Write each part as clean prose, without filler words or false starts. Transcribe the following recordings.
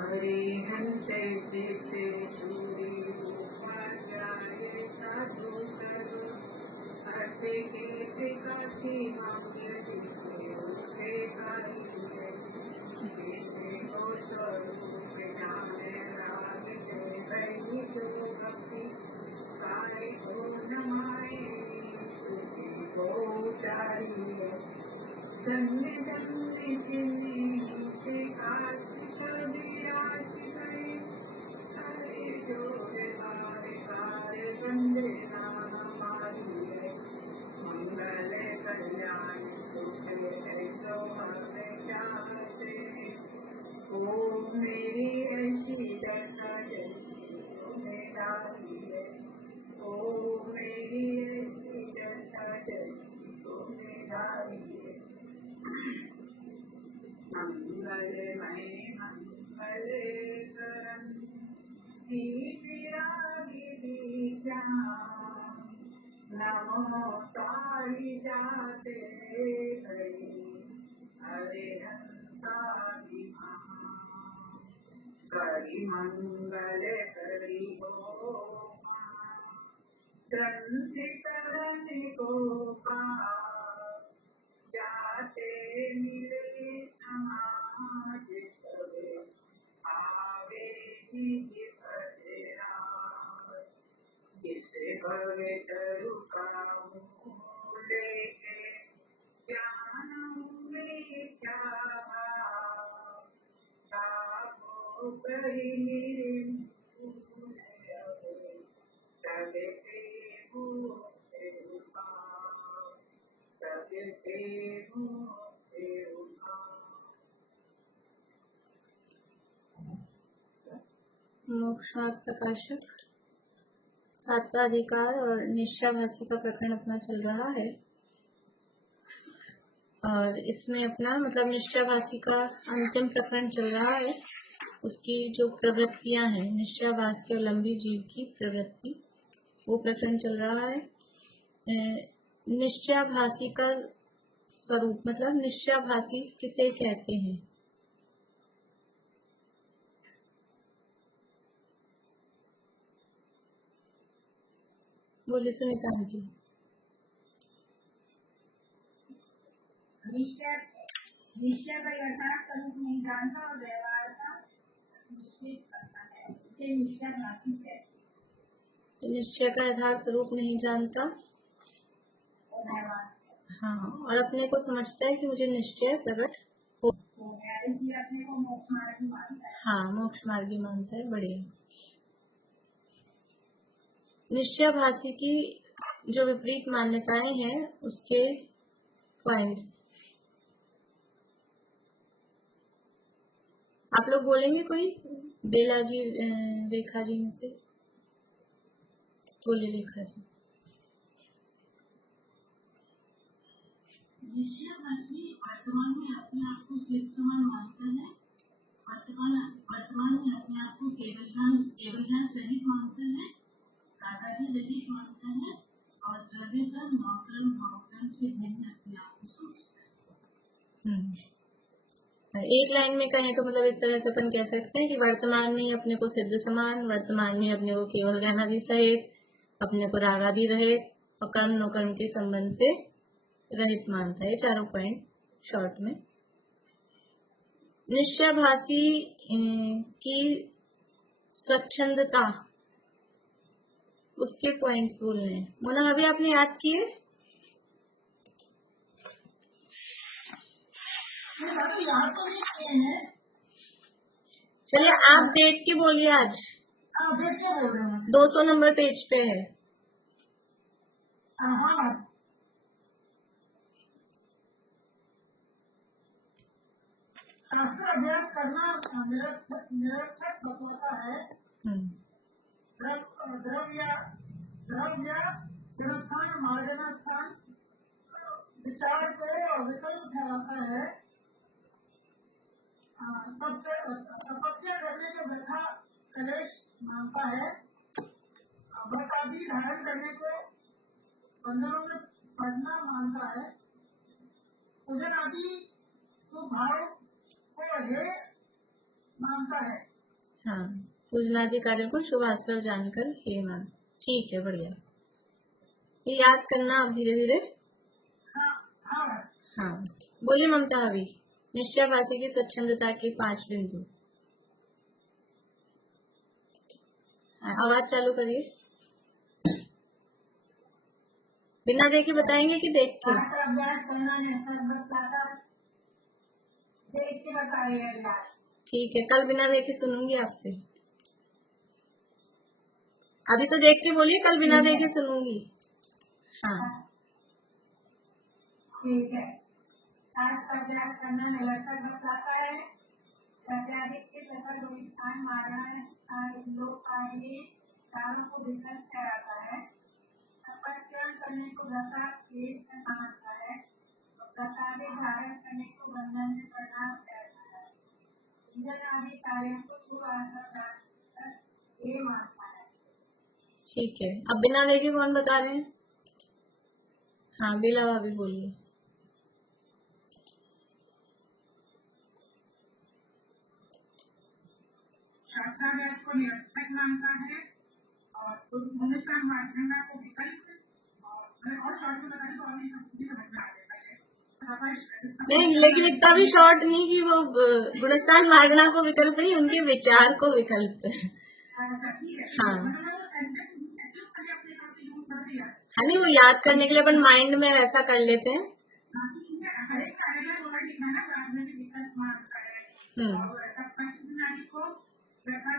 हरिहंते सीते सूरी उपाध्याय साधु सर्व अर्थे के काशी मांगे जिसे उसे काई है जिसे को स्वरूप जाने राग के कई जो भक्ति काय को नमाए तुझे को चाहिए जन्मे जन्मे जिन्हें से काश कविराज करे हरे जोरे हारे हारे बंदे नाम हमारी है मंगल कल्याण सुखे ऐसो हमें चाहते ओम मेरी ऐसी दशा जैसी तुम्हें डाली है ओम मेरी ऐसी दशा जैसी तुम्हें डाली है मंगलमय मंगलकरण विरागी दीक्षा नमो ताई जाते हरे हरे हंसारी करी मंगल करी हो ग्रंथि करने को जाते मिले समाज सवे आवे जिसे भवे तरुकाऊ लेके ज्ञान में क्या तापो कही तबे मोक्षार्थ प्रकाशक सातवां अधिकार और निश्चयाभासी का प्रकरण अपना चल रहा है और इसमें अपना मतलब निश्चयाभासी का अंतिम प्रकरण चल रहा है। उसकी जो प्रवृत्तियां हैं निश्चयाभास के अवलंबी जीव की प्रवृत्ति वो प्रकरण चल रहा है। निश्चयाभासी का स्वरूप मतलब निश्चयाभासी किसे कहते हैं। बोलिए सुनीता जी। निश्चय का यथार्थ स्वरूप नहीं जानता और व्यवहार का निश्चित करता है, इसे निश्चयाभासी कहते हैं। निश्चय का यथार्थ स्वरूप नहीं जानता हाँ और अपने को समझता है कि मुझे निश्चय प्रकट हो गया, इसलिए अपने को मोक्ष मार्गी मानता है। हाँ मोक्ष मार्गी मानता है। बढ़िया। निश्चयाभासी की जो विपरीत मान्यताएं हैं उसके पॉइंट्स आप लोग बोलेंगे। कोई बेला जी रेखा जी में से बोले। रेखा जी। निश्चयाभासी वर्तमान में अपने आप को सिद्ध समान मानता है। वर्तमान में अपने आप को केवल ज्ञान सहित मानता है, रागादि रहित मानता है और द्रव्य कर्म मौकर्म भावकर्म से भिन्न अपने आप को समझता है। एक लाइन में कहें तो मतलब इस तरह से अपन कह सकते हैं कि वर्तमान में अपने को सिद्ध समान, वर्तमान में अपने को केवल ज्ञानादि सहित, अपने को रागादि रहित और कर्म नौकर्म के संबंध से रहित मानता है। चारों पॉइंट शॉर्ट में। निश्चयाभासी की स्वच्छंदता उसके पॉइंट्स बोलने हैं। मोना अभी आपने याद किए। चलिए आप देख के बोलिए। आज 200 नंबर पेज पे है। शास्त्र अभ्यास करना निरर्थक बतलाता है। द्रव्य स्थान मार्गना स्थान विचार को विकल्प ठहराता है। तपस्या करने को व्यथा कलेश मानता है। व्रत आदि धारण करने को बंधनों में पड़ना मानता है। पूजन आदि स्वभाव को हे मानता है। हाँ, पूजनादि कार्यों को शुभ आश्रय जानकर हे मान। ठीक है, बढ़िया। ये याद करना आप धीरे धीरे। हाँ हाँ मैम। हाँ, बोलिए ममता अभी। निश्चयवासी की स्वच्छंदता के 5 बिंदु। आवाज चालू करिए। बिना देखे बताएंगे कि देख के? शास्त्र अभ्यास करना है, देख के बताइएगा। ठीक है, कल बिना देखे सुनूंगी आपसे। अभी तो देख के बोलिए, कल बिना देखे सुनूंगी। हाँ ठीक है। शास्त्र अभ्यास करना निरर्थक बताता है। प्रत्याधिक के सफल दो स्थान मारण लोक कार्य कारों को विकल्प कराता है। तपस्या करने को व्रता क्लेश में मानता है। प्रतापे धारण करने को बंधन में प्रणाम करता है। इंजन आदि कार्यों को शुभ आश्रय ये मानता है। ठीक है, अब बिना देखे कौन बता रहे हैं? हाँ, बेला भाभी बोलिए। शास्त्राभ्यास को निरर्थक मानता है और मनुष्य माध्यम को विकल्प और शॉर्ट में बताने तो और भी समझ में आ जाता है। नहीं, लेकिन इतना भी शॉर्ट नहीं कि वो गुणस्थान मार्गना को विकल्प नहीं, उनके विचार को विकल्प है। हाँ हाँ, नहीं, वो याद करने के लिए अपन माइंड में ऐसा कर लेते हैं।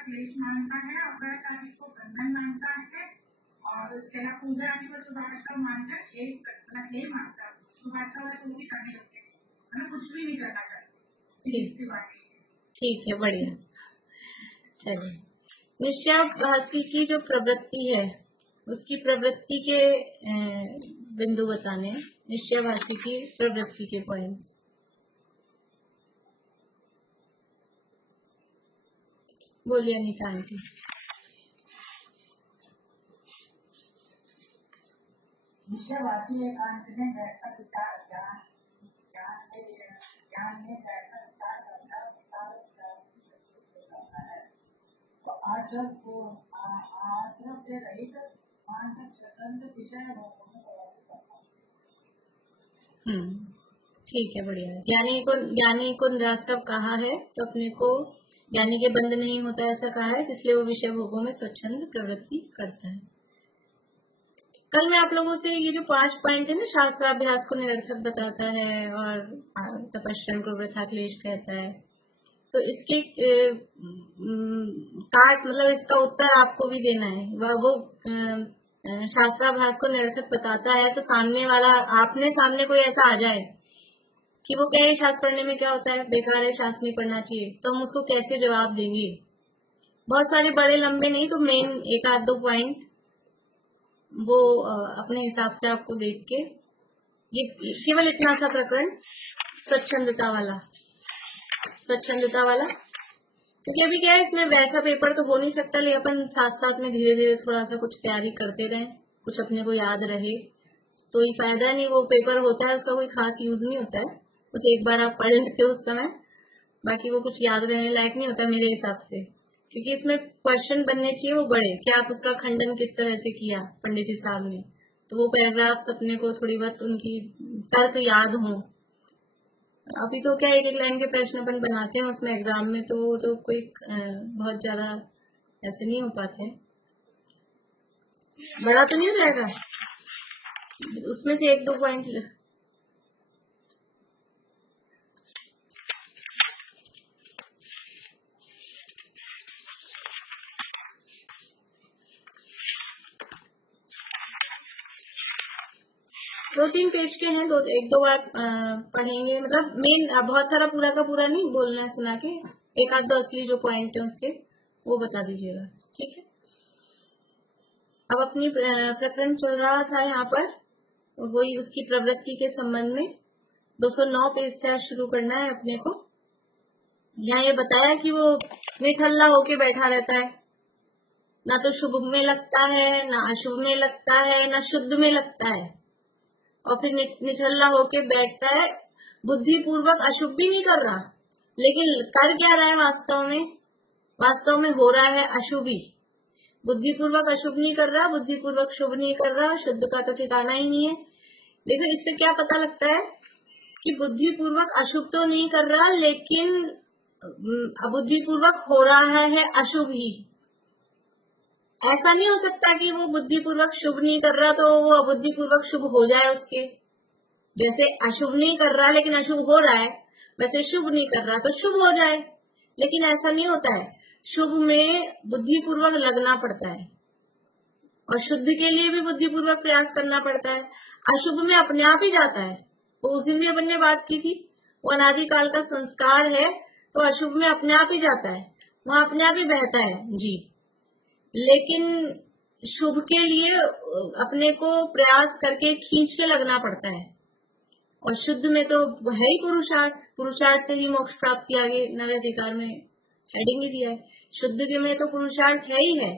क्लेश मानता है और व्रत आदि को बंधन मानता है और उसके अलावा पूजा आदि को शुभाश्रय मानकर एक मानता है। शुभाश्रय वाले को भी करने लगते हैं, हमें कुछ भी नहीं करना चाहिए। ठीक है, बढ़िया। चलिए, निश्चयवासी की जो प्रवृत्ति है उसकी प्रवृत्ति के बिंदु बताने। निश्चयवासी की प्रवृत्ति के पॉइंट्स बोलिए अनिता आंटी। निश्चयवासी एकांत में बैठकर विचार ज्ञान में बैठकर विचार करता है तो आश्रम से रहित मानसिक स्वतंत्र विषय भोगों में प्रवर्तित करता है। ठीक है, बढ़िया। ज्ञानी को निराश्रव कहा है तो अपने को ज्ञानी के बंध नहीं होता ऐसा कहा है, इसलिए वो विषय भोगों में स्वच्छंद प्रवृत्ति करता है। कल मैं आप लोगों से ये जो 5 पॉइंट है ना, शास्त्राभ्यास को निरर्थक बताता है और तपस्या को वृथा क्लेश कहता है, तो इसके मतलब इसका उत्तर आपको भी देना है। वो शास्त्राभ्यास को निरर्थक बताता है तो सामने वाला आपने सामने कोई ऐसा आ जाए कि वो कहे शास्त्र पढ़ने में क्या होता है, बेकार है, शास्त्र नहीं पढ़ना चाहिए, तो हम उसको कैसे जवाब देंगे? बहुत सारे बड़े लंबे नहीं तो मेन 1-2 पॉइंट वो अपने हिसाब से आपको देख के, ये केवल इतना सा प्रकरण स्वच्छंदता वाला, क्योंकि अभी क्या है, इसमें वैसा पेपर तो हो नहीं सकता, लेकिन अपन साथ साथ में धीरे धीरे थोड़ा सा कुछ तैयारी करते रहें, कुछ अपने को याद रहे तो ही फायदा। नहीं, वो पेपर होता है उसका कोई खास यूज नहीं होता है, उस एक बार आप पढ़ लेते हो उस समय, बाकी वो कुछ याद रहने लायक नहीं होता मेरे हिसाब से, क्योंकि इसमें क्वेश्चन बनने चाहिए वो बड़े कि आप उसका खंडन किस तरह से किया पंडित जी साहब ने, तो वो पैराग्राफ्स अपने को थोड़ी बहुत उनकी तर्क याद हो। अभी तो क्या एक लाइन के प्रश्न अपन बनाते हैं उसमें एग्जाम में, तो कोई बहुत ज्यादा ऐसे नहीं हो पाते, बड़ा तो नहीं हो जाएगा, उसमें से 1-2 पॉइंट 2-3 पेज के हैं, 1-2 बार पढ़ेंगे, मतलब मेन बहुत सारा पूरा का पूरा नहीं बोलना है सुना के, 1-2 असली जो पॉइंट है उसके वो बता दीजिएगा, ठीक है। अब अपनी प्रकरण चल रहा था यहाँ पर, वही उसकी प्रवृत्ति के संबंध में 209 पेज से आज शुरू करना है अपने को। यहाँ ये बताया कि वो निठल्ला होके बैठा रहता है, ना तो शुभ में लगता है, ना अशुभ में लगता है, ना शुद्ध में लगता है, और फिर निठल्ला होके बैठता है, बुद्धि पूर्वक अशुभ भी नहीं कर रहा, लेकिन कर क्या रहा है वास्तव में, वास्तव में हो रहा है अशुभ ही। बुद्धिपूर्वक अशुभ नहीं कर रहा, बुद्धिपूर्वक शुभ नहीं कर रहा, शुद्ध का तो ठिकाना ही नहीं है। देखो इससे क्या पता लगता है कि बुद्धिपूर्वक अशुभ तो नहीं कर रहा, लेकिन बुद्धिपूर्वक हो रहा है अशुभ ही। ऐसा नहीं हो सकता कि वो बुद्धिपूर्वक शुभ नहीं कर रहा तो वो अबुद्धिपूर्वक शुभ हो जाए उसके। जैसे अशुभ नहीं कर रहा लेकिन अशुभ हो रहा है, वैसे शुभ नहीं कर रहा तो शुभ हो जाए। लेकिन ऐसा नहीं होता है, शुभ में बुद्धिपूर्वक लगना पड़ता है और शुद्ध के लिए भी बुद्धिपूर्वक प्रयास करना पड़ता है। अशुभ में अपने आप ही जाता है, वो उसी में अपन ने बात की थी, वो अनादिकाल का संस्कार है, तो अशुभ में अपने आप ही जाता है, वहां अपने आप ही बहता है जी। लेकिन शुभ के लिए अपने को प्रयास करके खींच के लगना पड़ता है। और शुद्ध में तो है ही पुरुषार्थ, पुरुषार्थ से ही मोक्ष प्राप्ति, आगे नवे अधिकार में हेडिंग ही दिया है। शुद्ध के में तो पुरुषार्थ है ही है,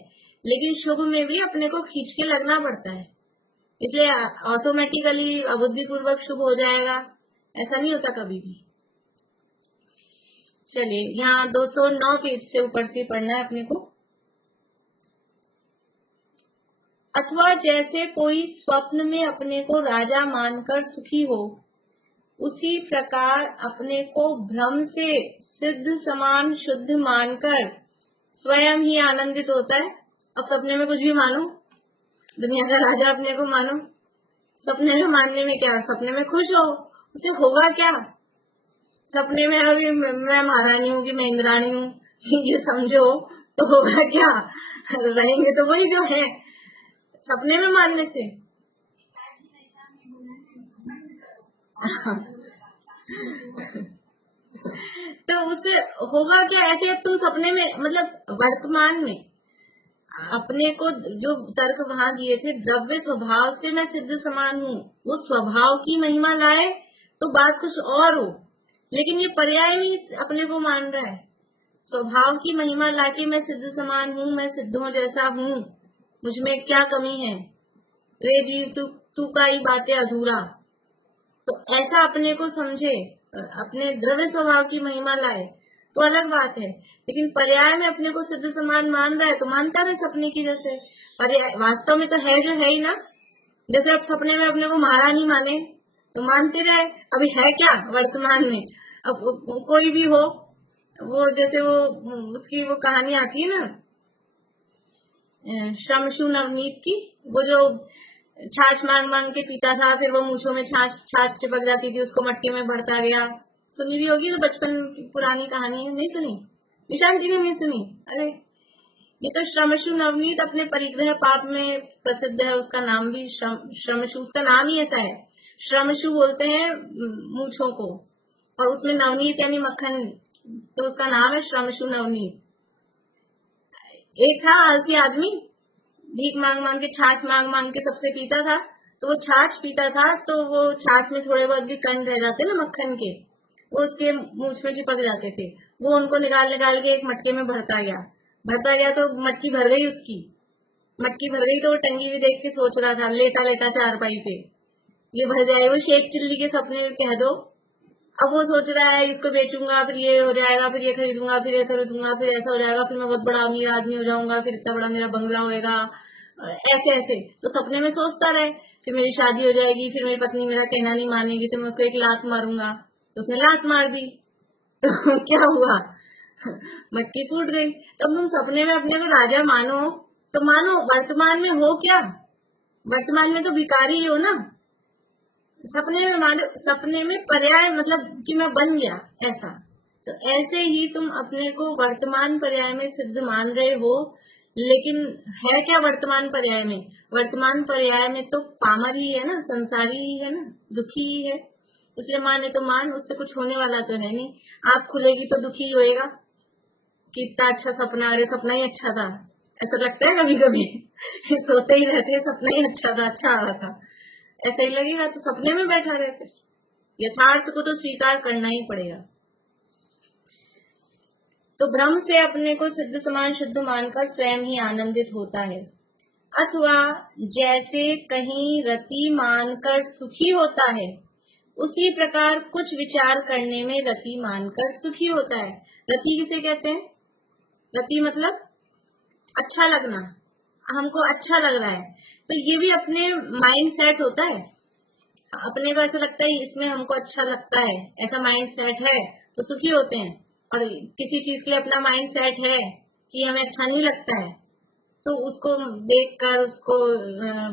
लेकिन शुभ में भी अपने को खींच के लगना पड़ता है, इसलिए ऑटोमेटिकली अबुद्धिपूर्वक शुभ हो जाएगा, ऐसा नहीं होता कभी भी। चलिए यहाँ 209 पेज से ऊपर से पढ़ना है अपने को। अथवा जैसे कोई स्वप्न में अपने को राजा मानकर सुखी हो, उसी प्रकार अपने को भ्रम से सिद्ध समान शुद्ध मानकर स्वयं ही आनंदित होता है। अब सपने में कुछ भी मानो, दुनिया का राजा अपने को मानो, सपने में मानने में क्या, सपने में खुश हो, उसे होगा क्या? सपने में अभी मैं महारानी हूँ कि मैं इंद्राणी हूँ ये समझो तो होगा क्या? रहेंगे तो वही जो है सपने में मानने से। तो उससे होगा क्या? ऐसे अब तुम सपने में मतलब वर्तमान में अपने को जो तर्क वहां दिए थे, द्रव्य स्वभाव से मैं सिद्ध समान हूँ, वो स्वभाव की महिमा लाए तो बात कुछ और हो, लेकिन ये पर्याय नहीं अपने को मान रहा है। स्वभाव की महिमा लाके मैं सिद्ध समान हूँ, मैं सिद्धों जैसा हूँ, मुझमें क्या कमी है, रे जीव तू का ही बातें अधूरा, तो ऐसा अपने को समझे, अपने द्रव्य स्वभाव की महिमा लाए तो अलग बात है। लेकिन पर्याय में अपने को सिद्ध समान मान रहा है तो मानता है सपने की जैसे, पर्याय वास्तव में तो है जो है ही ना। जैसे अब सपने में अपने को महारानी माने तो मानते रहे, अभी है क्या वर्तमान में? अब कोई भी हो, वो जैसे वो उसकी वो कहानी आती है ना श्रमशु नवनीत की, वो जो छाछ मांग मांग के पीता था, फिर वो मूछों में छाछ चिपक जाती थी, उसको मटके में भरता गया। सुनी भी होगी, तो बचपन की पुरानी कहानी है, नहीं सुनी? निशांति ने नहीं सुनी? अरे ये तो श्रमशु नवनीत अपने परिग्रह पाप में प्रसिद्ध है, उसका नाम भी श्रमशु, उसका नाम ही ऐसा है, श्रमशु बोलते हैं मूछों को, और उसमें नवनीत यानी मक्खन, तो उसका नाम है श्रमशु नवनीत। एक था आलसी आदमी, भीख मांग मांग के छाछ मांग मांग के सबसे पीता था, तो वो छाछ पीता था तो वो छाछ में थोड़े बहुत भी कण रह जाते ना मक्खन के, वो उसके मूछ में चिपक जाते थे, वो उनको निकाल निकाल के एक मटके में भरता गया तो मटकी भर गई, उसकी मटकी भर गई, तो वो टंगी हुई देख के सोच रहा था लेटा लेटा चारपाई पे, ये भर जाए, वो शेख चिल्ली के सपने कह दो। अब वो सोच रहा है इसको बेचूंगा, फिर ये हो जाएगा, फिर ये खरीदूंगा, फिर ये खरीदूंगा, फिर ऐसा हो जाएगा, फिर मैं बहुत बड़ा अमीर आदमी हो जाऊंगा, फिर इतना बड़ा मेरा बंगला होएगा, ऐसे ऐसे तो सपने में सोचता रहे। फिर मेरी शादी हो जाएगी, फिर मेरी पत्नी मेरा कहना नहीं मानेगी तो मैं उसको एक लात मारूंगा, तो उसने लात मार दी तो क्या हुआ? मटकी फूट गई। तो तुम सपने में अपने को राजा मानो तो मानो, वर्तमान में हो क्या? वर्तमान में तो भिखारी ही हो ना। सपने में मानो, सपने में पर्याय मतलब कि मैं बन गया ऐसा, तो ऐसे ही तुम अपने को वर्तमान पर्याय में सिद्ध मान रहे हो, लेकिन है क्या वर्तमान पर्याय में? वर्तमान पर्याय में तो पामर ही है ना, संसारी ही है ना, दुखी ही है, इसलिए माने तो मान, उससे कुछ होने वाला तो है नहीं। आँख खुलेगी तो दुखी होएगा, कितना अच्छा सपना, अरे सपना ही अच्छा था, ऐसा लगता है कभी कभी सोते ही रहते सपना ही अच्छा था, अच्छा आ रहा था, ऐसा ही लगेगा, तो सपने में बैठा रहे। फिर यथार्थ को तो स्वीकार करना ही पड़ेगा। तो भ्रम से अपने को सिद्ध समान शुद्ध मानकर स्वयं ही आनंदित होता है। अथवा जैसे कहीं रति मानकर सुखी होता है, उसी प्रकार कुछ विचार करने में रति मानकर सुखी होता है। रति किसे कहते हैं? रति मतलब अच्छा लगना, हमको अच्छा लग रहा है, तो ये भी अपने माइंड सेट होता है। अपने को ऐसा लगता है इसमें हमको अच्छा लगता है, ऐसा माइंड सेट है तो सुखी होते हैं। और किसी चीज के लिए अपना माइंड सेट है कि हमें अच्छा नहीं लगता है, तो उसको देखकर, उसको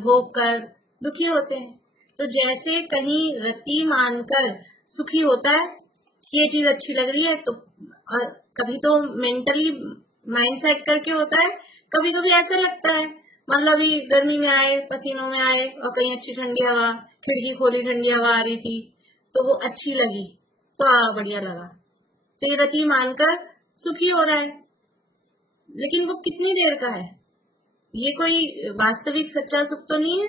भोग कर दुखी होते हैं। तो जैसे कहीं रति मानकर सुखी होता है कि ये चीज अच्छी लग रही है, तो और कभी तो मेंटली माइंड सेट करके होता है, कभी कभी ऐसा लगता है, मतलब अभी गर्मी में आए, पसीनों में आए और कहीं अच्छी ठंडी हवा, खिड़की खोली ठंडी हवा आ रही थी तो वो अच्छी लगी, तो बढ़िया लगा, तो ये रति मानकर सुखी हो रहा है। लेकिन वो कितनी देर का है, ये कोई वास्तविक सच्चा सुख तो नहीं है।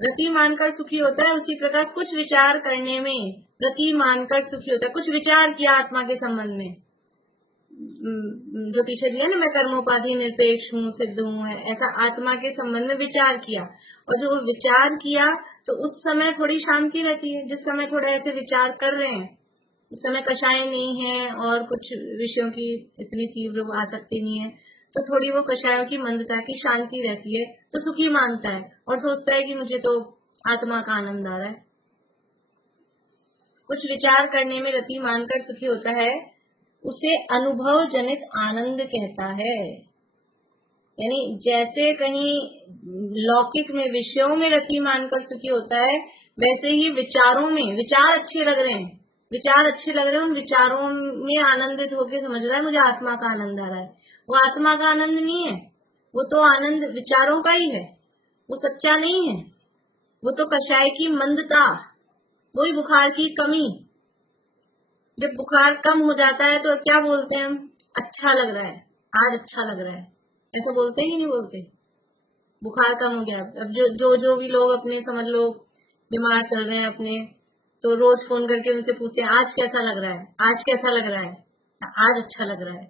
रति मानकर सुखी होता है, उसी प्रकार कुछ विचार करने में रति मानकर सुखी होता है। कुछ विचार किया आत्मा के संबंध में, जो पीछे दिया ना, मैं कर्मोपाधि निरपेक्ष हूँ, सिद्ध हूँ, ऐसा आत्मा के संबंध में विचार किया, और जो विचार किया तो उस समय थोड़ी शांति रहती है। जिस समय थोड़ा ऐसे विचार कर रहे हैं उस समय कषाय नहीं है और कुछ विषयों की इतनी तीव्र आसक्ति नहीं है, तो थोड़ी वो कषायों की मंदता की शांति रहती है, तो सुखी मानता है और सोचता है कि मुझे तो आत्मा का आनंद आ रहा है। कुछ विचार करने में रति मानकर सुखी होता है, उसे अनुभव जनित आनंद कहता है। यानी जैसे कहीं लौकिक में विषयों में रति मानकर सुखी होता है, वैसे ही विचारों में, विचार अच्छे लग रहे हैं, विचार अच्छे लग रहे हैं, उन विचारों में आनंदित होकर समझ रहा है मुझे आत्मा का आनंद आ रहा है। वो आत्मा का आनंद नहीं है, वो तो आनंद विचारों का ही है, वो सच्चा नहीं है। वो तो कषाय की मंदता, वही बुखार की कमी। जब बुखार कम हो जाता है तो क्या बोलते हैं हम, अच्छा लग रहा है, आज अच्छा लग रहा है, ऐसा बोलते हैं कि नहीं बोलते। बुखार कम हो गया, अब जो भी लोग अपने समझ लो बीमार चल रहे हैं अपने, तो रोज फोन करके उनसे पूछते हैं आज कैसा लग रहा है, आज कैसा लग रहा है, आज अच्छा लग रहा है।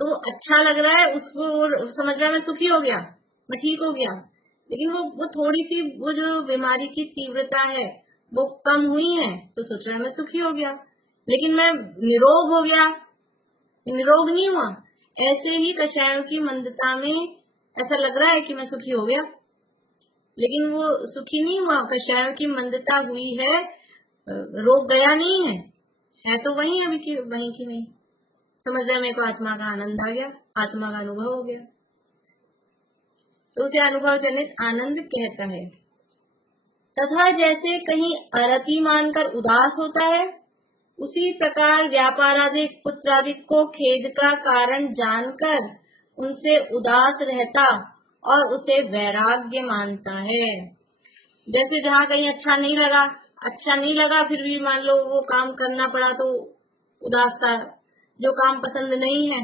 तो अच्छा लग रहा है, उसको समझ रहा है मैं सुखी हो गया, मैं ठीक हो गया। लेकिन वो थोड़ी सी वो जो बीमारी की तीव्रता है वो कम हुई है, तो सोच रहा है मैं सुखी हो गया। लेकिन मैं निरोग हो गया, निरोग नहीं हुआ। ऐसे ही कषायों की मंदता में ऐसा लग रहा है कि मैं सुखी हो गया, लेकिन वो सुखी नहीं हुआ। कषायों की मंदता हुई है, रोग गया नहीं है तो वही अभी की वहीं की नहीं। समझ रहा है मेरे को आत्मा का आनंद आ गया, आत्मा का अनुभव हो गया, तो उसे अनुभव जनित आनंद कहता है। तथा जैसे कहीं अरति मानकर उदास होता है, उसी प्रकार व्यापाराधिक पुत्रादिक को खेद का कारण जानकर उनसे उदास रहता और उसे वैराग्य मानता है। जैसे जहाँ कहीं अच्छा नहीं लगा फिर भी मान लो वो काम करना पड़ा तो उदास सा, जो काम पसंद नहीं है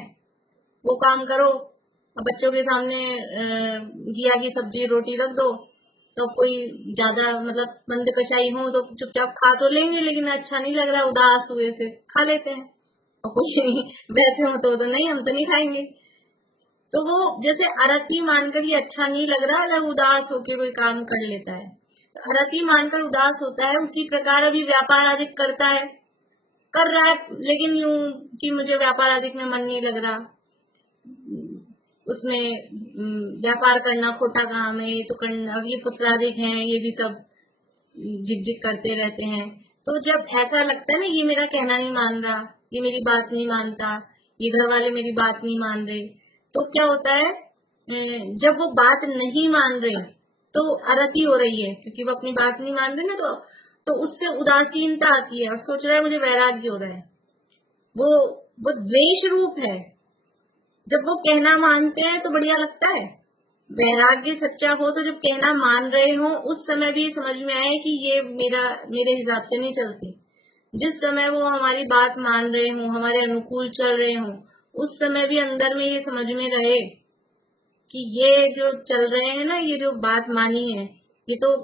वो काम करो। अब बच्चों के सामने घिया की सब्जी रोटी रख दो, तो कोई ज्यादा मतलब मंद कषाई हो तो चुपचाप खा तो लेंगे, लेकिन अच्छा नहीं लग रहा, उदास हुए से खा लेते हैं। और कोई वैसे हो तो नहीं, हम तो नहीं खाएंगे। तो वो जैसे अरति मानकर ये अच्छा नहीं लग रहा, अलग उदास होकर कोई काम कर लेता है, अरति मानकर उदास होता है। उसी प्रकार अभी व्यापार आदि करता है, कर रहा है, लेकिन यूं कि मुझे व्यापार आदि में मन नहीं लग रहा, उसमें व्यापार करना खोटा काम है, ये तो करना। अब ये पुत्रादिक हैं, ये भी सब झिकझिक करते रहते हैं। तो जब ऐसा लगता है ना ये मेरा कहना नहीं मान रहा, ये मेरी बात नहीं मानता, ये घर वाले मेरी बात नहीं मान रहे, तो क्या होता है, जब वो बात नहीं मान रहे तो अरति हो रही है, क्योंकि वो अपनी बात नहीं मान रहे ना, तो उससे उदासीनता आती है और सोच रहा है मुझे वैराग्य हो रहा है। वो द्वेष रूप है। जब वो कहना मानते हैं तो बढ़िया लगता है, वैराग्य सच्चा हो तो जब कहना मान रहे हो उस समय भी समझ में आए कि ये मेरे हिसाब से नहीं चलती। जिस समय वो हमारी बात मान रहे हो, हमारे अनुकूल चल रहे हो, उस समय भी अंदर में ये समझ में रहे कि ये जो चल रहे हैं ना, ये जो बात मानी है ये तो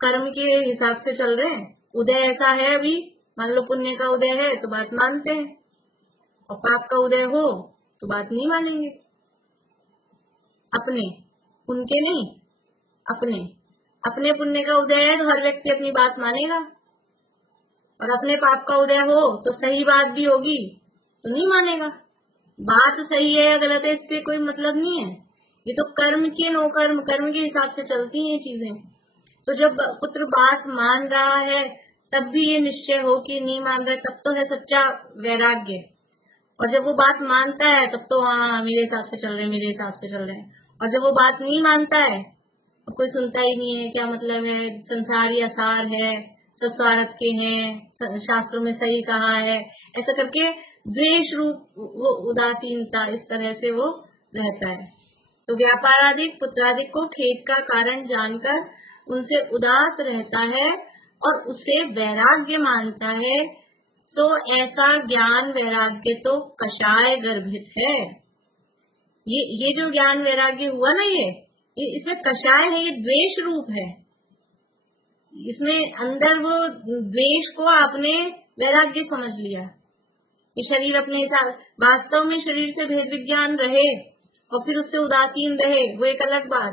कर्म के हिसाब से चल रहे हैं। उदय ऐसा है, अभी मान लो पुण्य का उदय है तो बात मानते हैं, और पाप का उदय हो तो बात नहीं मानेंगे। अपने उनके नहीं, अपने पुण्य का उदय है तो हर व्यक्ति अपनी बात मानेगा, और अपने पाप का उदय हो तो सही बात भी होगी तो नहीं मानेगा। बात सही है या गलत है इससे कोई मतलब नहीं है। ये तो कर्म के नो कर्म के हिसाब से चलती हैं चीजें। तो जब पुत्र बात मान रहा है तब भी ये निश्चय हो कि नहीं मान रहा है, तब तो है सच्चा वैराग्य। और जब वो बात मानता है तब तो हाँ मेरे हिसाब से चल रहे हैं, मेरे हिसाब से चल रहे हैं। और जब वो बात नहीं मानता है तो कोई सुनता ही नहीं है, क्या मतलब है, संसार ही असार है, सब स्वार्थ के हैं, शास्त्रों में सही कहा है, ऐसा करके द्वेष रूप वो उदासीनता इस तरह से वो रहता है। तो व्यापाराधिक पुत्राधिक को खेद का कारण जानकर उनसे उदास रहता है और उसे वैराग्य मानता है। सो ऐसा ज्ञान वैराग्य तो कषाय गर्भित है। ये जो ज्ञान वैराग्य हुआ ना, ये इसमें कषाय है, ये द्वेष रूप है। इसमें अंदर वो द्वेष को आपने वैराग्य समझ लिया। ये शरीर अपने हिसाब, वास्तव में शरीर से भेद विज्ञान रहे और फिर उससे उदासीन रहे वो एक अलग बात।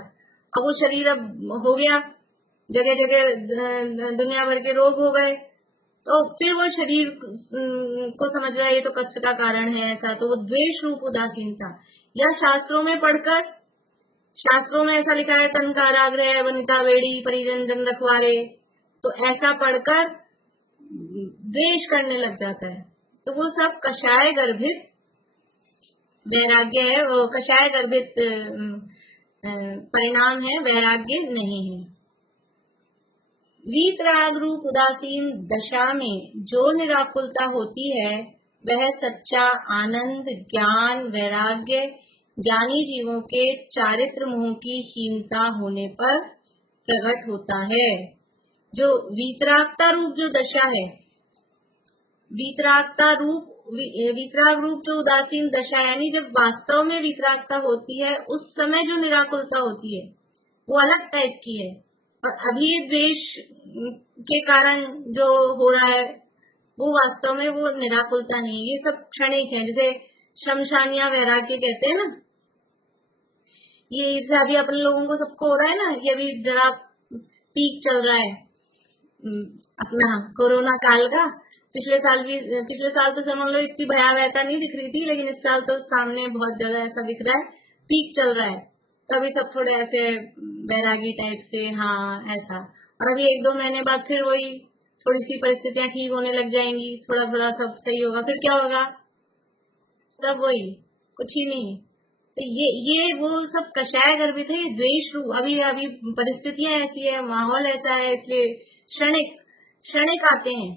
अब वो शरीर अब हो गया, जगह जगह दुनिया भर के रोग हो गए, तो फिर वो शरीर को समझ रहा है ये तो कष्ट का कारण है, ऐसा तो वो द्वेष रूप उदासीनता। या शास्त्रों में पढ़कर, शास्त्रों में ऐसा लिखा है तन कारागृह वनिता बेड़ी परिजन जन रखवारे, तो ऐसा पढ़कर द्वेष करने लग जाता है। तो वो सब कषाय गर्भित वैराग्य है, वो कषाय गर्भित परिणाम है, वैराग्य नहीं है। वीतराग रूप उदासीन दशा में जो निराकुलता होती है वह सच्चा आनंद ज्ञान वैराग्य ज्ञानी जीवों के चारित्र मोह की हीनता होने पर प्रकट होता है। जो वीतरागता रूप जो दशा है, वीतराग रूप जो उदासीन दशा, यानी जब वास्तव में वीतरागता होती है उस समय जो निराकुलता होती है वो अलग टाइप की है। और अभी द्वेष के कारण जो हो रहा है वो वास्तव में वो निराकुलता नहीं, ये सब क्षणिक है। जैसे शमशानिया वैराग्य कहते हैं ना, ये जैसे अभी अपन लोगों को सबको हो रहा है ना, ये अभी जरा पीक चल रहा है अपना कोरोना काल का। पिछले साल तो समझ लो इतनी भयावहता नहीं दिख रही थी, लेकिन इस साल तो सामने बहुत ज्यादा ऐसा दिख रहा है, पीक चल रहा है। तो अभी सब थोड़े ऐसे बैरागी टाइप से, हाँ ऐसा। और अभी 1-2 महीने बाद फिर वही थोड़ी सी परिस्थितियां ठीक होने लग जाएंगी, थोड़ा थोड़ा सब सही होगा, फिर क्या होगा, सब वही, कुछ ही नहीं। तो ये वो सब कषाय गर्भित है, द्वेष रूप। अभी परिस्थितियां ऐसी है, माहौल ऐसा है, इसलिए क्षणिक आते हैं।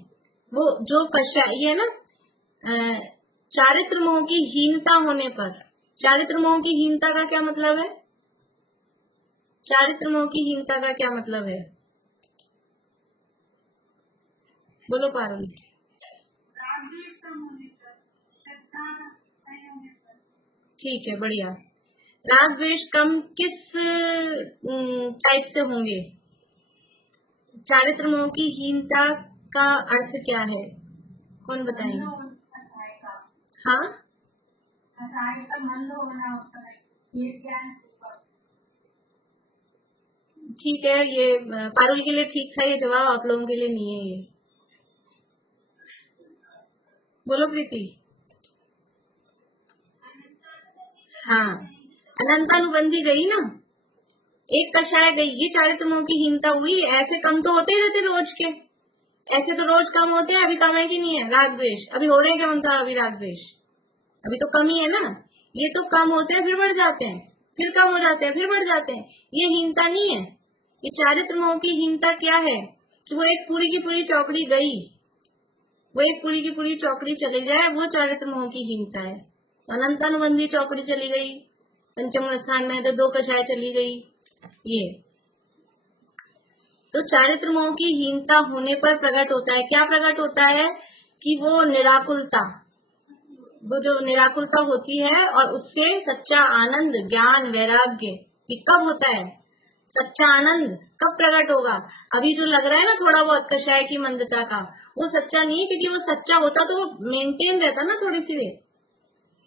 वो जो कषाय है ना, चारित्र मोह की हीनता होने पर, चारित्र मोह की हीनता का क्या मतलब है, चारित्र मोह की हीनता का क्या मतलब है, बोलो पारुल। ठीक है, बढ़िया। राग द्वेष कम किस टाइप से होंगे, चारित्र मोह की हीनता का अर्थ क्या है, कौन बताएंगे? हाँ, ठीक है, ये पारुल के लिए ठीक था ये जवाब, आप लोगों के लिए नहीं है ये। बोलो प्रीति। हाँ, अनंतानुबंधी गई ना, एक कषाय गई, ये चारित्र मोह की हीनता हुई। ऐसे कम तो होते ही रहते रोज के, ऐसे तो रोज कम होते हैं, अभी कम है कि नहीं है राग द्वेष, अभी हो रहे हैं क्या बनता, अभी राग द्वेष अभी तो कम ही है ना। ये तो कम होते हैं फिर बढ़ जाते हैं, फिर कम हो जाते हैं फिर बढ़ जाते हैं, ये हीनता नहीं है। ये चारित्र मोह की हीनता क्या है कि वो एक पूरी की पूरी चौकड़ी गई, वो एक पूरी की पूरी चौकड़ी चली जाए, वो चारित्र मोह की हीनता है। तो अनंतानुबंधी चौकड़ी चली गई, पंचम स्थान में तो 2 कषाय चली गई, ये तो चारित्र मोह की हीनता होने पर प्रकट होता है। क्या प्रकट होता है कि वो निराकुलता, वो जो निराकुलता होती है और उससे सच्चा आनंद ज्ञान वैराग्य, ये कब होता है, सच्चा आनंद कब प्रकट होगा। अभी जो लग रहा है ना थोड़ा बहुत कषाय की मंदता का, वो सच्चा नहीं है, क्योंकि वो सच्चा होता तो वो मेंटेन रहता ना थोड़ी सी देर,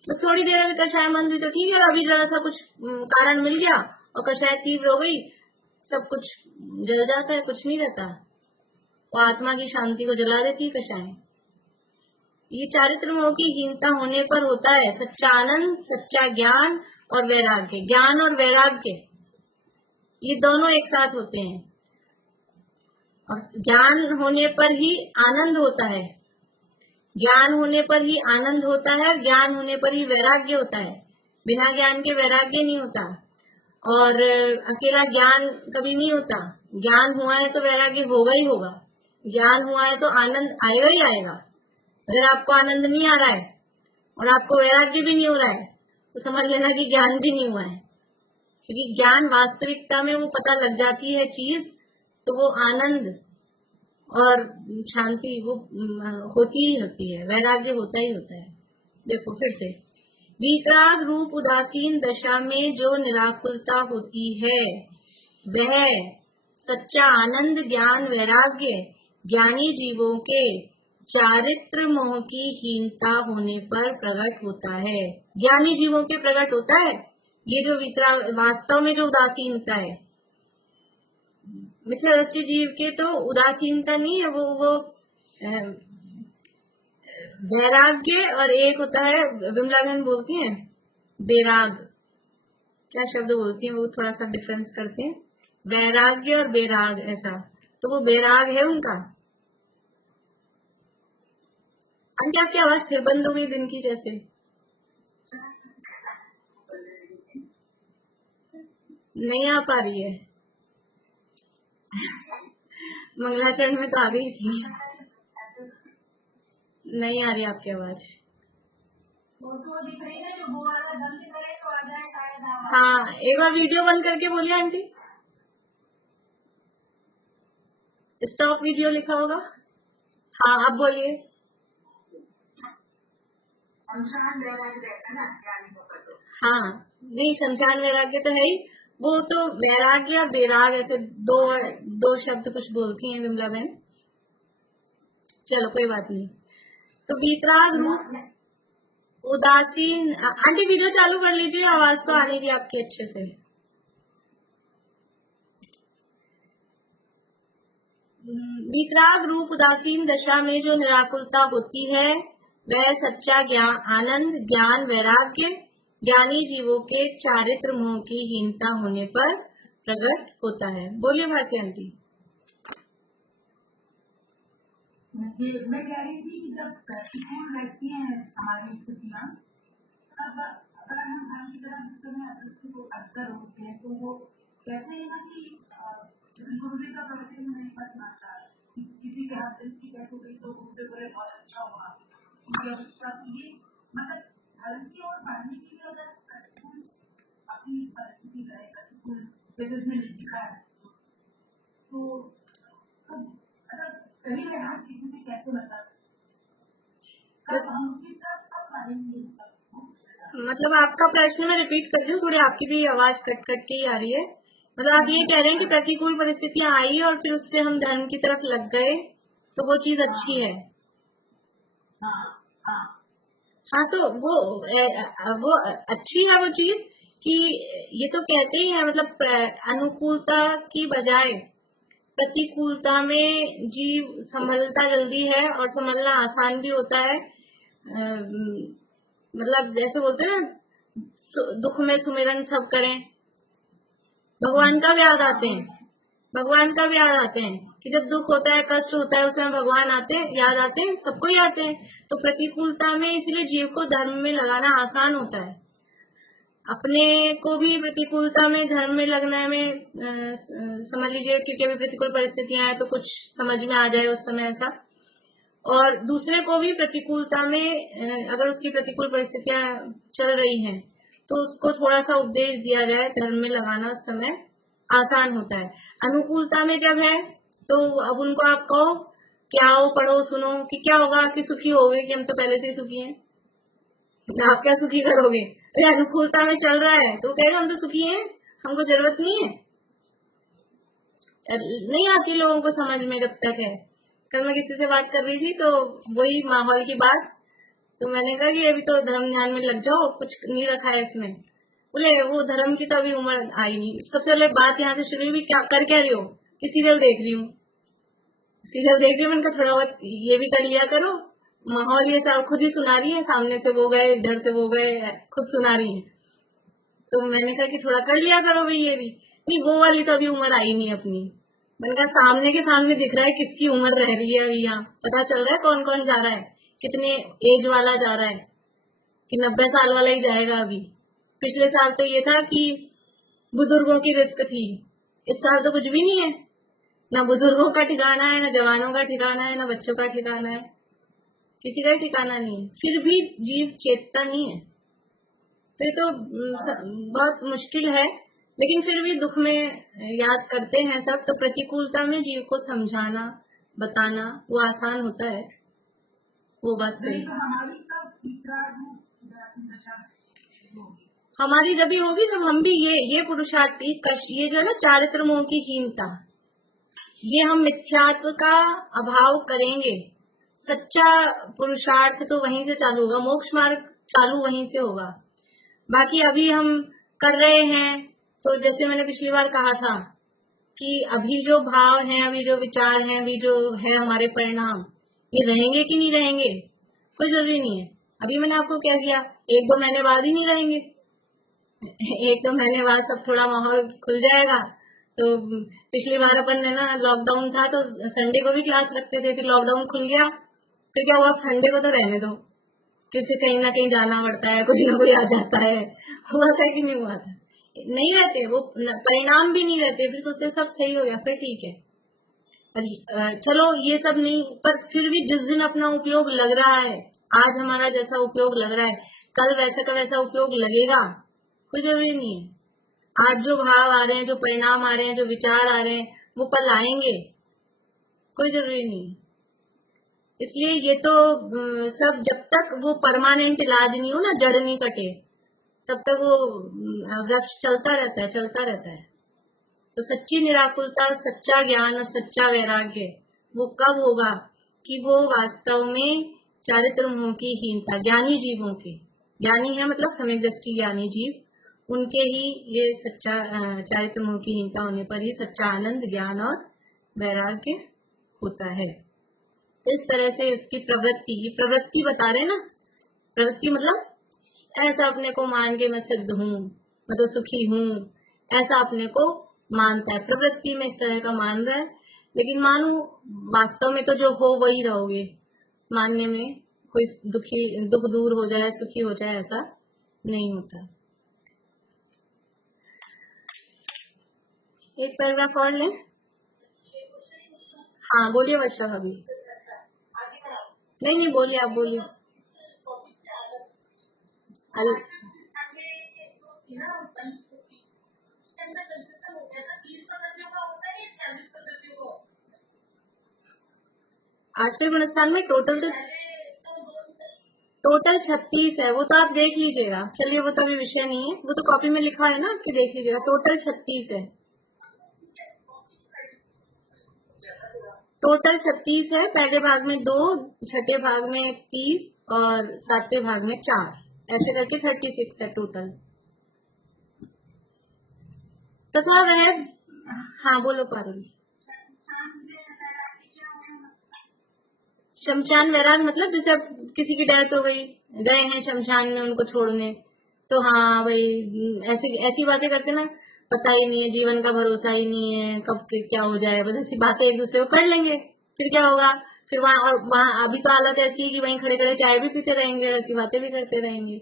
तो थोड़ी देर अभी कषाय मंद हुई तो ठीक है, अभी जरा सा कुछ कारण मिल गया और कषाय तीव्र हो गई, सब कुछ जल जाता है, कुछ नहीं रहता, वो आत्मा की शांति को जला देती है कषाय। ये चारित्र मोह की हीनता होने पर होता है सच्चा आनंद, सच्चा ज्ञान और वैराग्य। ज्ञान और वैराग्य ये दोनों एक साथ होते हैं, और ज्ञान होने पर ही आनंद होता है, ज्ञान होने पर ही आनंद होता है, ज्ञान होने पर ही वैराग्य होता है। बिना ज्ञान के वैराग्य नहीं होता, और अकेला ज्ञान कभी नहीं होता। ज्ञान हुआ है तो वैराग्य होगा ही होगा, ज्ञान हुआ है तो आनंद आएगा ही आएगा। अगर आपको आनंद नहीं आ रहा है और आपको वैराग्य भी नहीं हो रहा है तो समझ लेना कि ज्ञान भी नहीं हुआ है, क्योंकि ज्ञान वास्तविकता में वो पता लग जाती है चीज, तो वो आनंद और शांति वो होती ही होती है, वैराग्य होता ही होता है। देखो फिर से, वीतराग रूप उदासीन दशा में जो निराकुलता होती है वह सच्चा आनंद, ज्ञान, वैराग्य ज्ञानी जीवों के चारित्र मोह की हीनता होने पर प्रकट होता है। ज्ञानी जीवों के प्रकट होता है ये जो वीतराग, वास्तव में जो उदासीनता है। मिथ्यादृष्टि जीव के तो उदासीनता नहीं है, वो वैराग्य, और एक होता है विमला बहन बोलती हैं बेराग, क्या शब्द बोलती हैं वो थोड़ा सा डिफरेंस करते हैं, वैराग्य और बेराग ऐसा, तो वो बेराग है उनका। आंटी आपकी आवाज फिर बंद हो गई दिन की जैसे, नहीं आ पा रही है। मंगलाचरण में तो आ गई थी, नहीं आ रही आपकी आवाज। फोटो दिख रही है जो वो वाला बंद करे तो आ जाए शायद आवाज। हाँ, एक बार वीडियो बंद करके बोलिए आंटी, स्टॉप वीडियो लिखा होगा। हाँ अब बोलिए। शमशान वैराग्य रहता है ना ज्ञानी होकर तो। हाँ नहीं, शमशान वैराग्य तो है ही, वो तो वैराग्य या बेराग ऐसे दो शब्द कुछ बोलती हैं विमला बहन, चलो कोई बात नहीं। तो वीतराग रूप उदासीन, आंटी वीडियो चालू कर लीजिए, आवाज तो आने की आपकी अच्छे से। वीतराग रूप उदासीन दशा में जो निराकुलता होती है वह सच्चा ज्ञान, आनंद, ज्ञान, वैराग्य ज्ञानी जीवों के चारित्र मोह की हीनता होने पर प्रकट होता है। बोलिए भारती आंटी। मैं कह रही थी कि जब प्रतिकूल रहती हैं हमारी स्थितियाँ, तब अगर हम धर्म की तरफ समय अदृष्टि को अग्रसर होते हैं तो वो कहते हैं ना कि गुरुजी का प्रवचन में नहीं पढ़ना था, किसी के हाथ दृष्टि कैसे गई तो उससे बोले बहुत अच्छा होगा, उनकी अवस्था ये मतलब धर्म की ओर बढ़ने के लिए अगर प्रतिकूल अपनी परिस्थिति रहे, प्रतिकूल जैसे उसमें लिखा है तो अगर सही रहना किसी से कैसे बता, कब हम उसकी तरफ कब बढ़ेंगे। मतलब आपका प्रश्न मैं रिपीट कर रही हूँ, थोड़ी आपकी भी आवाज कट कट के ही आ रही है। मतलब आप ये कह रहे हैं कि प्रतिकूल परिस्थितियां आई और फिर उससे हम धर्म की तरफ लग गए तो वो चीज अच्छी है। हाँ तो वो अच्छी है वो चीज कि ये तो कहते ही है, मतलब अनुकूलता की बजाय प्रतिकूलता में जीव संभलता जल्दी है और संभलना आसान भी होता है। मतलब जैसे बोलते हैं ना, दुख में सुमिरन सब करें, भगवान का भी याद आते हैं, भगवान का भी याद आते हैं कि जब दुख होता है, कष्ट होता है, उसमें भगवान आते हैं, याद आते हैं, सबको ही आते हैं। तो प्रतिकूलता में इसलिए जीव को धर्म में लगाना आसान होता है। अपने को भी प्रतिकूलता में धर्म में लगने में समझ लीजिए, क्योंकि अभी प्रतिकूल परिस्थितियां हैं तो कुछ समझ में आ जाए उस समय ऐसा, और दूसरे को भी प्रतिकूलता में अगर उसकी प्रतिकूल परिस्थितियां चल रही हैं तो उसको थोड़ा सा उपदेश दिया जाए, धर्म में लगाना उस समय आसान होता है। अनुकूलता में जब है तो अब उनको आप कहो कि आओ पढ़ो सुनो कि क्या होगा, कि सुखी होगे, कि हम तो पहले से ही सुखी हैं, आप क्या सुखी करोगे। अरे अनुकूलता में चल रहा है तो कहेगा हम तो सुखी हैं, हमको जरूरत नहीं है। नहीं आती लोगों को समझ में जब तक है। कल मैं किसी से बात कर रही थी तो वही माहौल की बात, तो मैंने कहा कि अभी तो धर्म ज्ञान में लग जाओ, कुछ नहीं रखा है इसमें। बोले वो धर्म की तो अभी उम्र आई नहीं। सबसे पहले बात यहाँ से शुरू हुई, क्या कर क्या रही हो, कि सीरियल देख रही हूँ। सीरियल देख रही हूँ, मैंने कहा थोड़ा बहुत ये भी कर लिया करो, माहौल ये सब खुद ही सुना रही है, सामने से वो गए, इधर से वो गए, खुद सुना रही है। तो मैंने कहा कि थोड़ा कर लिया करो भाई ये भी। नहीं, वो वाली तो अभी उम्र आई नहीं अपनी। मैंने कहा सामने के सामने दिख रहा है किसकी उम्र रह रही है अभी, यहाँ पता चल रहा है कौन कौन जा रहा है, कितने एज वाला जा रहा है, कि 90 साल वाला ही जाएगा अभी। पिछले साल तो ये था कि बुजुर्गों की रिस्क थी, इस साल तो कुछ भी नहीं है, ना बुजुर्गों का ठिकाना है, ना जवानों का ठिकाना है, ना बच्चों का ठिकाना है, किसी का ठिकाना नहीं है। फिर भी जीव चेतता नहीं है। तो ये तो बहुत मुश्किल है, लेकिन फिर भी दुख में याद करते हैं सब। तो प्रतिकूलता में जीव को समझाना, बताना वो आसान होता है, वो बात सही। हमारी सब दशा हमारी जब भी होगी जब हम भी ये पुरुषार्थ ये जो है ना चारित्र मोह की हीनता, ये हम मिथ्यात्व का अभाव करेंगे। सच्चा पुरुषार्थ तो वहीं से चालू होगा, मोक्ष मार्ग चालू वहीं से होगा। बाकी अभी हम कर रहे हैं, तो जैसे मैंने पिछली बार कहा था कि अभी जो भाव हैं, अभी जो विचार हैं, अभी जो है हमारे परिणाम, ये रहेंगे कि नहीं रहेंगे कोई जरूरी नहीं है। अभी मैंने आपको क्या किया, 1-2 महीने बाद ही नहीं रहेंगे। 1-2 महीने बाद सब थोड़ा माहौल खुल जाएगा। तो पिछली बार अपन ने ना लॉकडाउन था तो संडे को भी क्लास रखते थे, फिर लॉकडाउन खुल गया, फिर क्या हुआ, अब संडे को तो रहने दो, क्योंकि कहीं ना कहीं जाना पड़ता है, कोई ना कोई आ जाता है। हुआ था कि नहीं हुआ था? नहीं रहते वो, परिणाम भी नहीं रहते। फिर सोचते सब सही हो गया, फिर ठीक है। चलो ये सब नहीं, पर फिर भी जिस दिन अपना उपयोग लग रहा है, आज हमारा जैसा उपयोग लग रहा है, कल वैसा का वैसा उपयोग लगेगा, कोई जरूरी नहीं है। आज जो भाव आ रहे हैं, जो परिणाम आ रहे हैं, जो विचार आ रहे हैं, वो कल आएंगे, कोई जरूरी नहीं। इसलिए ये तो सब जब तक वो परमानेंट इलाज नहीं हो ना, जड़ नहीं कटे, तब तक वो वृक्ष चलता रहता है, चलता रहता है। तो सच्ची निराकुलता, सच्चा ज्ञान और सच्चा वैराग्य वो कब होगा कि वो वास्तव में चारित्र मोह की हीनता, ज्ञानी जीवों के, ज्ञानी है मतलब सम्यक दृष्टि ज्ञानी जीव, उनके ही ये सच्चा चारित्र मोह की हीनता होने पर ही सच्चा आनंद, ज्ञान और वैराग्य होता है। तो इस तरह से इसकी प्रवृत्ति बता रहे ना, प्रवृत्ति मतलब ऐसा अपने को मान के मैं सिद्ध हूँ, मैं तो सुखी हूँ, ऐसा अपने को मानता है। प्रवृत्ति में इस तरह का मान रहा है, लेकिन मानो वास्तव में तो जो हो वही रहोगे। मानने में कोई दुख दूर हो जाए, सुखी हो जाए, ऐसा नहीं होता। एक पैराग्राफ और लें। हाँ बोलिए वर्षा भाभी। नहीं बोलिए, आप बोलिए। आठवें गुणस्थान में टोटल 36 है, वो तो आप देख लीजिएगा। चलिए वो तो अभी विषय नहीं है, वो तो कॉपी में लिखा है ना, आपके देख लीजिएगा। टोटल 36 है, टोटल 36 है। पहले भाग में 2, छठे भाग में 30 और 7वें भाग में 4, ऐसे करके 36 है टोटल। तथा वह, हाँ बोलो पारुल। शमशान वैराग मतलब जैसे अब किसी की डेथ हो गई, गए हैं शमशान में उनको छोड़ने, तो हाँ भाई ऐसी बातें करते ना, पता ही नहीं है, जीवन का भरोसा ही नहीं है, कब क्या हो जाए, बस ऐसी बातें एक दूसरे को कर लेंगे। फिर क्या होगा, फिर वहां अभी तो हालत ऐसी है कि वहीं खड़े खड़े चाय भी पीते रहेंगे, ऐसी बातें भी करते रहेंगे।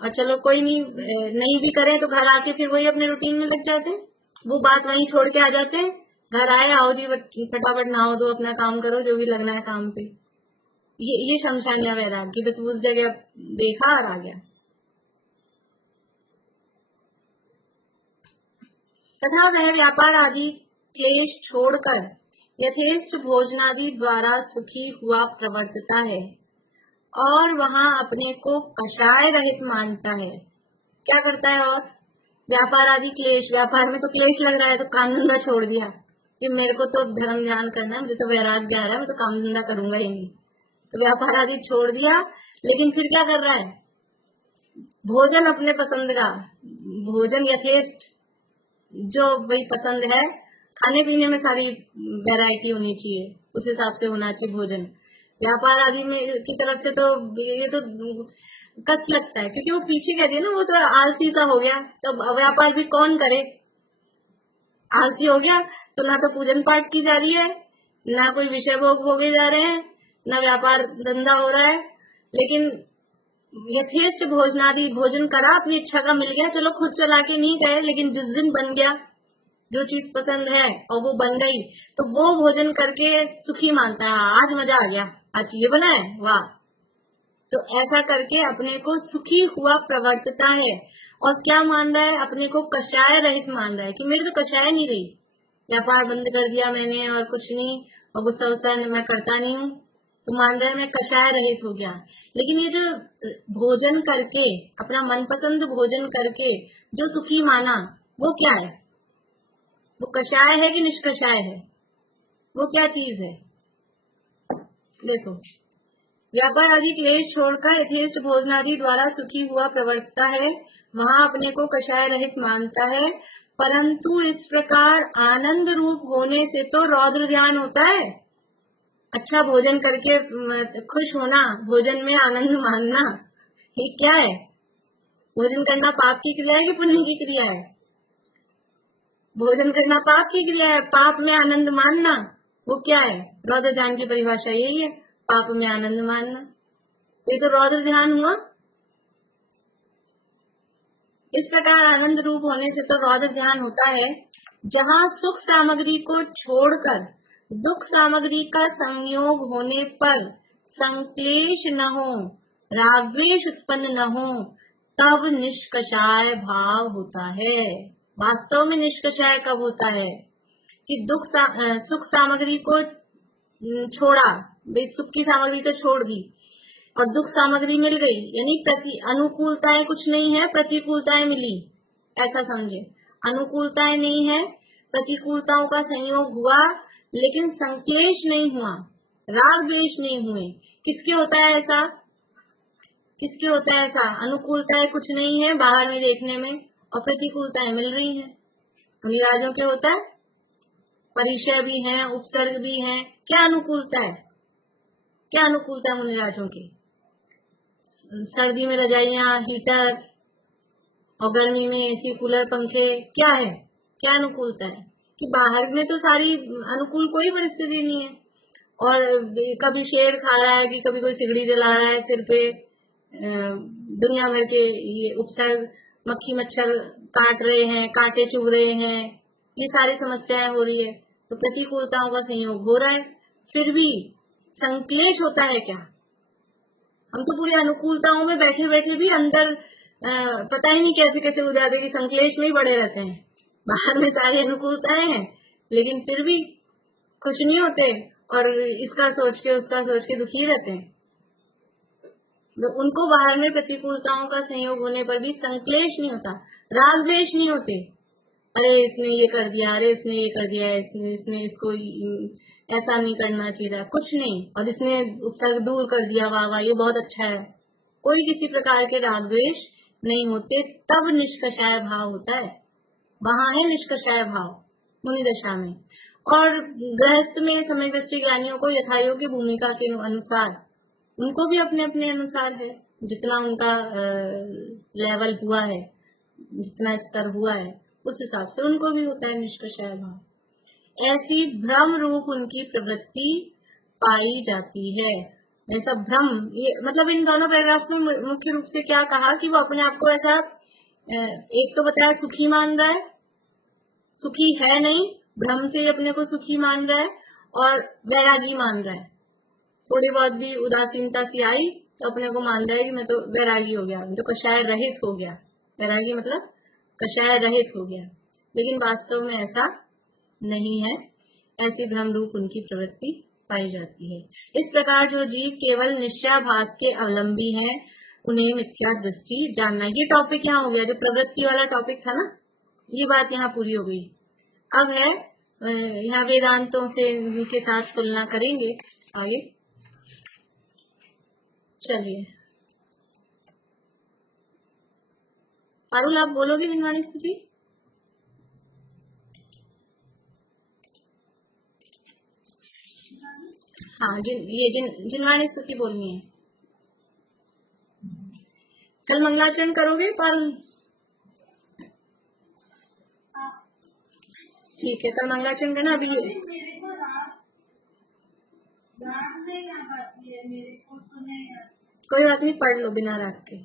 और चलो कोई नहीं भी करे तो घर आके फिर वही अपने रूटीन में लग जाते, वो बात वहीं छोड़ के आ जाते हैं। घर आए, आओ जी फटाफट नहाओ दो, अपना काम करो, जो भी लगना है काम पे। ये शमशान या वैराग की बस उस जगह देखा और आ गया। तथा वह व्यापार आदि क्लेश छोड़कर यथेष्ट भोजनादि द्वारा सुखी हुआ प्रवर्तता है और वहां अपने को कषाय रहित मानता है। क्या करता है? और व्यापार आदि क्लेश, व्यापार में तो क्लेश लग रहा है तो काम धंधा छोड़ दिया, कि मेरे को तो धर्म ध्यान करना है, मुझे तो वैराग्य आ रहा है, मैं तो काम धंधा करूंगा ही नहीं, तो व्यापार आदि छोड़ दिया। लेकिन फिर क्या कर रहा है? भोजन अपने पसंद का, भोजन यथेष्ट, जो वही पसंद है, खाने पीने में सारी वैरायटी होनी चाहिए, उस हिसाब से होना चाहिए भोजन। व्यापार आदि में की तरफ से तो ये तो कष्ट लगता है, क्योंकि वो पीछे कह दिया ना, वो तो आलसी सा हो गया। तो व्यापार भी कौन करे, आलसी हो गया। तो ना तो पूजन पाठ की जा रही है, ना कोई विषय भोग भोगे जा रहे हैं, ना व्यापार धंधा हो रहा है। लेकिन यथेष्ट भोजनादि भोजन करा, अपनी इच्छा का मिल गया, चलो खुद चला के नहीं गए, लेकिन जिस दिन बन गया जो चीज पसंद है और वो बन गई, तो वो भोजन करके सुखी मानता है, आज मजा आ गया, आज ये बना है, वाह। तो ऐसा करके अपने को सुखी हुआ प्रवर्तता है। और क्या मान रहा है, अपने को कषाय रहित मान रहा है कि मेरी तो कषाय नहीं रही, व्यापार बंद कर दिया मैंने और कुछ नहीं, और गुस्सा वुस्सा मैं करता नहीं हूँ, तो मान रहा है मैं कषाय रहित हो गया। लेकिन ये जो भोजन करके, अपना मनपसंद भोजन करके जो सुखी माना, वो क्या है, वो कषाय है कि निष्कषाय है, वो क्या चीज है। देखो, व्यापार आदि क्लेश छोड़कर यथेष्ट भोजनादि द्वारा सुखी हुआ प्रवर्तता है, वहां अपने को कषाय रहित मानता है। परंतु इस प्रकार आनंद रूप होने से तो रौद्र ध्यान होता है। अच्छा भोजन करके खुश होना, भोजन में आनंद मानना, ये क्या है। भोजन करना पाप की क्रिया है कि पुण्य की क्रिया है। भोजन करना पाप की क्रिया है, पाप में आनंद मानना वो क्या है। रौद्र ध्यान की परिभाषा यही है, पाप में आनंद मानना। तो ये तो रौद्र ध्यान हुआ। इस प्रकार आनंद रूप होने से तो रौद्र ध्यान होता है, जहां सुख सामग्री को छोड़कर दुख सामग्री का संयोग होने पर संक्लेश न हो, रागद्वेष उत्पन्न न हो, तब निष्कषाय भाव होता है। वास्तव में निष्कषाय कब होता है कि सुख सामग्री को छोड़ा, भाई सुख की सामग्री तो छोड़ दी और दुख सामग्री मिल गई, यानी अनुकूलताएं कुछ नहीं है, प्रतिकूलताएं मिली, ऐसा समझे। अनुकूलताएं नहीं है, प्रतिकूलताओं का संयोग हुआ, लेकिन संक्लेश नहीं हुआ, राग द्वेष नहीं हुए। किसके होता है ऐसा, किसके होता है ऐसा। अनुकूलताएं कुछ नहीं है बाहर में देखने में, और प्रतिकूलताएं मिल रही हैं। मुनिराजों के होता है, परिचय भी है, उपसर्ग भी है। क्या अनुकूलता है, क्या अनुकूलता मुनिराजों की। सर्दी में रजाइयां, हीटर, और गर्मी में एसी, कूलर, पंखे, क्या है, क्या अनुकूलता है कि बाहर में तो सारी अनुकूल कोई परिस्थिति नहीं है। और कभी शेर खा रहा है कि कभी कोई सिगड़ी जला रहा है सिर पे, दुनिया भर के ये उपसर्ग, मक्खी मच्छर काट रहे हैं, कांटे चुभ रहे हैं, ये सारी समस्याएं हो रही है। तो प्रतिकूलताओं का संयोग हो रहा है, फिर भी संक्लेश होता है क्या। हम तो पूरी अनुकूलताओं में बैठे बैठे भी अंदर पता ही नहीं कैसे कैसे हो जाते कि संक्लेश में ही बड़े रहते हैं। बाहर में सारी अनुकूलताएं हैं, लेकिन फिर भी खुश नहीं होते, और इसका सोच के उसका सोच के दुखी रहते हैं। तो उनको बाहर में प्रतिकूलताओं का संयोग होने पर भी संक्लेश नहीं होता, राग द्वेष नहीं होते। अरे इसने ये कर दिया, अरे इसने ये कर दिया, इसने इसको ऐसा नहीं करना चाहिए, कुछ नहीं, और इसने उपसर्ग दूर कर दिया, वाह वाह ये बहुत अच्छा है। कोई किसी प्रकार के राग द्वेष नहीं होते, तब निष्कषाय भाव होता है। वहां है निष्कषाय भाव मुनि दशा में। और गृहस्थ में समय दृष्टि ज्ञानियों को यथायोग्य भूमिका के अनुसार, उनको भी अपने अपने अनुसार है, जितना उनका लेवल हुआ है, जितना स्तर हुआ है, उस हिसाब से उनको भी होता है निष्कषाय भाव। ऐसी भ्रम रूप उनकी प्रवृत्ति पाई जाती है। ऐसा भ्रम, ये मतलब इन दोनों पैराग्राफ में मुख्य रूप से क्या कहा कि वो अपने आप को ऐसा, एक तो बताया सुखी मान रहा है, सुखी है नहीं, भ्रम से अपने को सुखी मान रहा है, और वैरागी मान रहा है। थोड़ी बहुत भी उदासीनता सी आई तो अपने को मान रहा है कि मैं तो वैरागी हो गया, मैं तो कषाय रहित हो गया। वैरागी मतलब कषाय रहित हो गया, लेकिन वास्तव में ऐसा नहीं है। ऐसी भ्रम रूप उनकी प्रवृत्ति पाई जाती है। इस प्रकार जो जीव केवल निश्चयाभास के अवलंबी हैं, उन्हें मिथ्या दृष्टि जानना। ये टॉपिक यहाँ हो गया, जो प्रवृत्ति वाला टॉपिक था ना, ये बात यहाँ पूरी हो गई। अब है यहाँ वेदांतों से के साथ तुलना करेंगे आगे। चलिए पारुल, आप बोलोगे निर्वाणी स्थिति। हाँ, जिनवाणी स्तुति बोलनी है। कल मंगलाचरण करोगे पारुल? ठीक है, कल मंगलाचरण करना। अभी मेरे को रात में क्या बात है, मेरे को सुनेगा। कोई बात नहीं, पढ़ लो बिना रात के।